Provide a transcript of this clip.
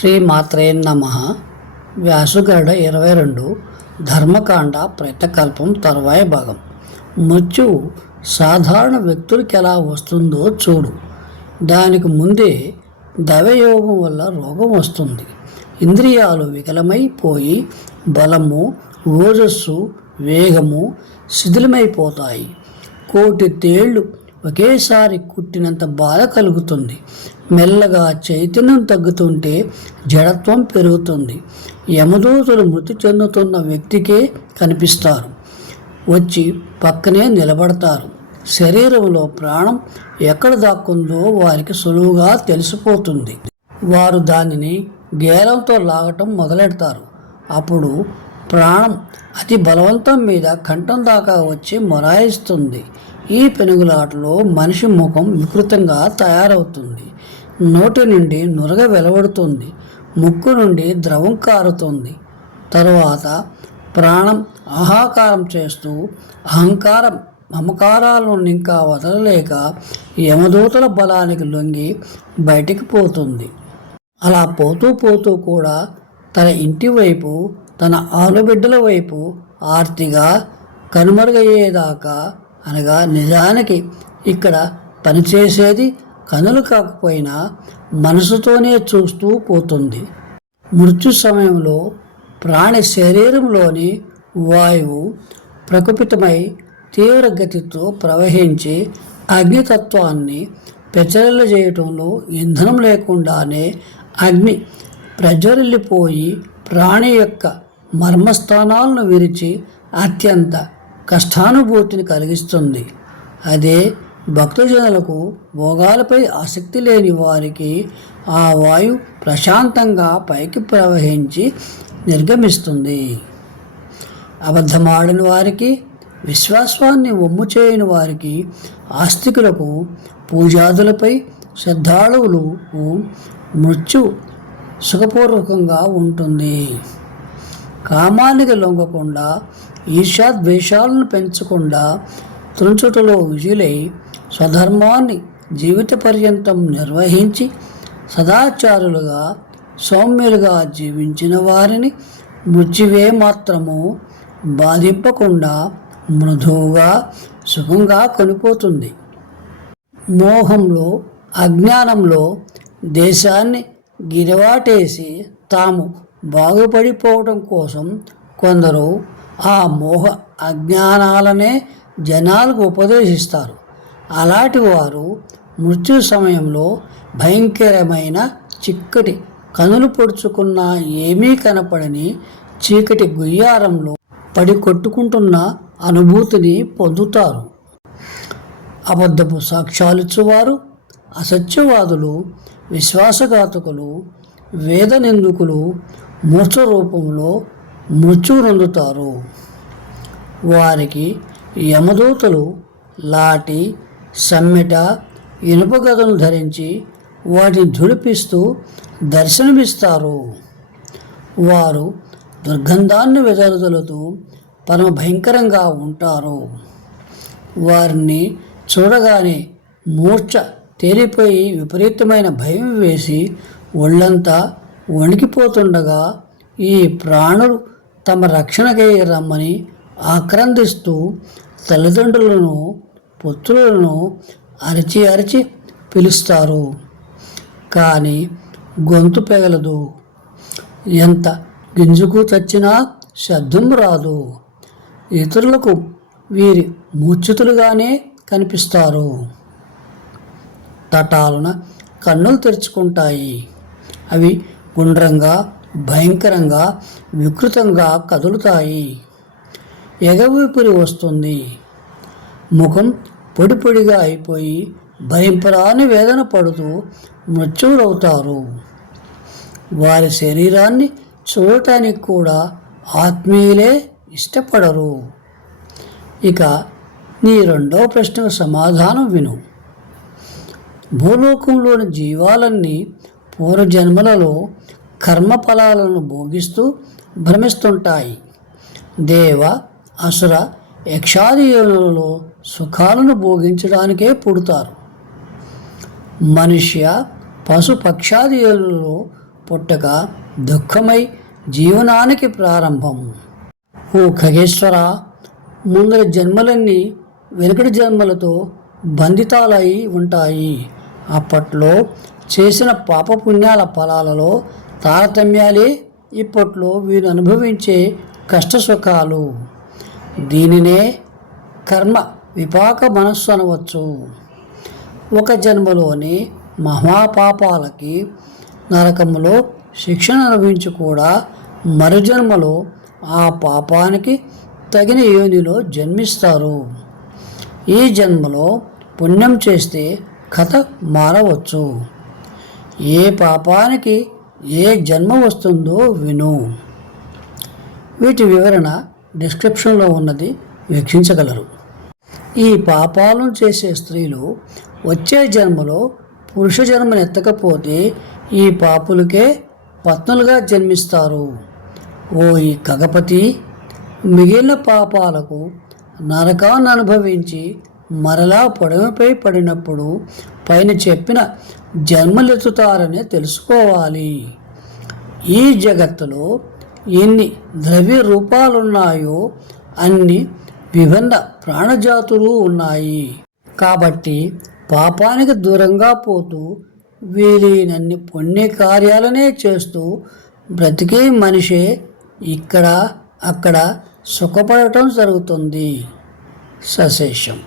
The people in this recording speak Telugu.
శ్రీ మాత్రే నమ. వ్యాసుగరుడ ఇరవై రెండు. ధర్మకాండ ప్రేతకల్పం తరువాయి భాగం. మృత్యువు సాధారణ వ్యక్తులకి ఎలా వస్తుందో చూడు. దానికి ముందే దవయోగం వల్ల రోగం వస్తుంది. ఇంద్రియాలు వికలమైపోయి బలము ఓజస్సు వేగము శిథిలమైపోతాయి. కోటి తేళ్ళు ఒకేసారి కుట్టినంత బాధ కలుగుతుంది. మెల్లగా చైతన్యం తగ్గుతుంటే జడత్వం పెరుగుతుంది. యమదూతులు మృతి చెందుతున్న వ్యక్తికే కనిపిస్తారు. వచ్చి పక్కనే నిలబడతారు. శరీరంలో ప్రాణం ఎక్కడ దాక్కుందో వారికి సులువుగా తెలిసిపోతుంది. వారు దానిని గేలంతో లాగటం మొదలెడతారు. అప్పుడు ప్రాణం అతి బలవంతం మీద కంఠం దాకా వచ్చి మొరాయిస్తుంది. ఈ పెనుగులాటలో మనిషి ముఖం వికృతంగా తయారవుతుంది. నోటి నుండి నురగ వెలువడుతుంది. ముక్కు నుండి ద్రవం కారుతుంది. తరువాత ప్రాణం ఆహాకారం చేస్తూ అహంకారం మమకారాలను ఇంకా వదలలేక యమదూతల బలానికి లొంగి బయటికి పోతుంది. అలా పోతూ పోతూ కూడా తన ఇంటి వైపు తన ఆలుబిడ్డల వైపు ఆర్తిగా కనుమరుగయ్యేదాకా అనగా నిజానికి ఇక్కడ పనిచేసేది కనులు కాకపోయినా మనసుతోనే చూస్తూ పోతుంది. మృత్యు సమయంలో ప్రాణి శరీరంలోని వాయువు ప్రకుపితమై తీవ్ర గతితో ప్రవహించి అగ్నితత్వాన్ని పెచ్చరిల్ల చేయటంలో ఇంధనం లేకుండానే అగ్ని ప్రజ్వరిల్లిపోయి ప్రాణి యొక్క మర్మస్థానాలను విరిచి అత్యంత కష్టానుభూతిని కలిగిస్తుంది. అదే భక్తజనులకు భోగాలపై ఆసక్తి లేని వారికి ఆ వాయు ప్రశాంతంగా పైకి ప్రవహించి నిర్గమిస్తుంది. అబద్ధమాడిన వారికి విశ్వాసాన్ని ఒమ్ము చేయని వారికి ఆస్తికులకు పూజాదులపై శ్రద్ధాళువులకు మృత్యు సుఖపూర్వకంగా ఉంటుంది. కామానికి లొంగకుండా ఈర్ష్యాద్వేషాలను పెంచకుండా త్రుంచుటలో విజులై స్వధర్మాన్ని జీవిత పర్యంతం నిర్వహించి సదాచారులుగా సౌమ్యులుగా జీవించిన వారిని మృత్యువే మాత్రము బాధింపకుండా మృదువుగా సుఖంగా కొనిపోతుంది. మోహంలో అజ్ఞానంలో దేశాన్ని గిరవాటేసి తాము బాగుపడిపోవటం కోసం కొందరు ఆ మోహ అజ్ఞానాలనే జనాలకు ఉపదేశిస్తారు. అలాంటి వారు మృత్యు సమయంలో భయంకరమైన చిక్కటి కనులు పొడుచుకున్న ఏమీ కనపడని చీకటి గుయ్యారంలో పడి కొట్టుకుంటున్న అనుభూతిని పొందుతారు. అబద్ధపు సాక్ష్యాలిచ్చువారు అసత్యవాదులు విశ్వాసఘాతకులు వేద నిందుకులు మూర్ఛ రూపంలో మృత్యు నొందుతారు. వారికి యమదూతలు లాటి సమ్మెట ఇనుప గదను ధరించి వాటిని ధుడిపిస్తూ దర్శనమిస్తారు. వారు దుర్గంధాన్ని వెదరుదలుతూ పరమ భయంకరంగా ఉంటారు. వారిని చూడగానే మూర్ఛ తేలిపోయి విపరీతమైన భయం వేసి ఒళ్ళంతా వణికిపోతుండగా ఈ ప్రాణులు తమ రక్షణకై రమ్మని ఆక్రందిస్తూ తల్లిదండ్రులను పుత్రులను అరిచి అరిచి పిలుస్తారు. కానీ గొంతు పెగలదు. ఎంత గింజుకు చచ్చినా శబ్దం రాదు. ఇతరులకు వీరి మూర్ఛితులుగానే కనిపిస్తారు. తటాలున కన్నులు తెరుచుకుంటాయి. అవి గుండ్రంగా భయంకరంగా వికృతంగా కదులుతాయి. ఎగవిపురి వస్తుంది. ముఖం పొడి పొడిగా అయిపోయి భయంపరాని వేదన పడుతూ మృత్యువులవుతారు. వారి శరీరాన్ని చూడటానికి కూడా ఆత్మీయులే ఇష్టపడరు. ఇక నీ రెండవ ప్రశ్నకు సమాధానం విను. భూలోకంలోని జీవాలన్నీ పూర్వజన్మలలో కర్మఫలాలను భోగిస్తూ భ్రమిస్తుంటాయి. దేవ అసుర యక్షాదియునులలో సుఖాలను భోగించడానికే పుడతారు. మనుష్య పశు పుట్టక దుఃఖమై జీవనానికి ప్రారంభం ఓ ఖగేశ్వర ముందర జన్మలన్నీ వెనుకటి జన్మలతో బంధితాలై ఉంటాయి. అప్పట్లో చేసిన పాపపుణ్యాల ఫలాలలో తారతమ్యాలే ఇప్పట్లో వీరు అనుభవించే కష్ట సుఖాలు దీనినే కర్మ విపాక మనస్సు అనవచ్చు. ఒక జన్మలోని మహాపాపాలకి నరకములో శిక్షణ అనుభవించి కూడా మరు జన్మలో ఆ పాపానికి తగిన యోనిలో జన్మిస్తారు. ఈ జన్మలో పుణ్యం చేస్తే కథ మారవచ్చు. ఏ పాపానికి ఏ జన్మ వస్తుందో విను. వీటి వివరణ డిస్క్రిప్షన్లో ఉన్నది వీక్షించగలరు. ఈ పాపాలను చేసే స్త్రీలు వచ్చే జన్మలో పురుష జన్మను ఎత్తకపోతే ఈ పాపులకే పత్నులుగా జన్మిస్తారు. ఓ ఈ కగపతి మిగిలిన పాపాలకు నరకాన్ని అనుభవించి మరలా పొడవపై పడినప్పుడు పైన చెప్పిన జన్మలెత్తుతారనే తెలుసుకోవాలి. ఈ జగత్తులో ఎన్ని ద్రవ్య రూపాలున్నాయో అన్ని విభిన్న ప్రాణజాతులు ఉన్నాయి. కాబట్టి పాపానికి దూరంగా పోతూ వీలైనన్ని పుణ్య కార్యాలనే చేస్తూ బ్రతికే మనిషే ఇక్కడ అక్కడ సుఖపడటం జరుగుతుంది. సశేషం.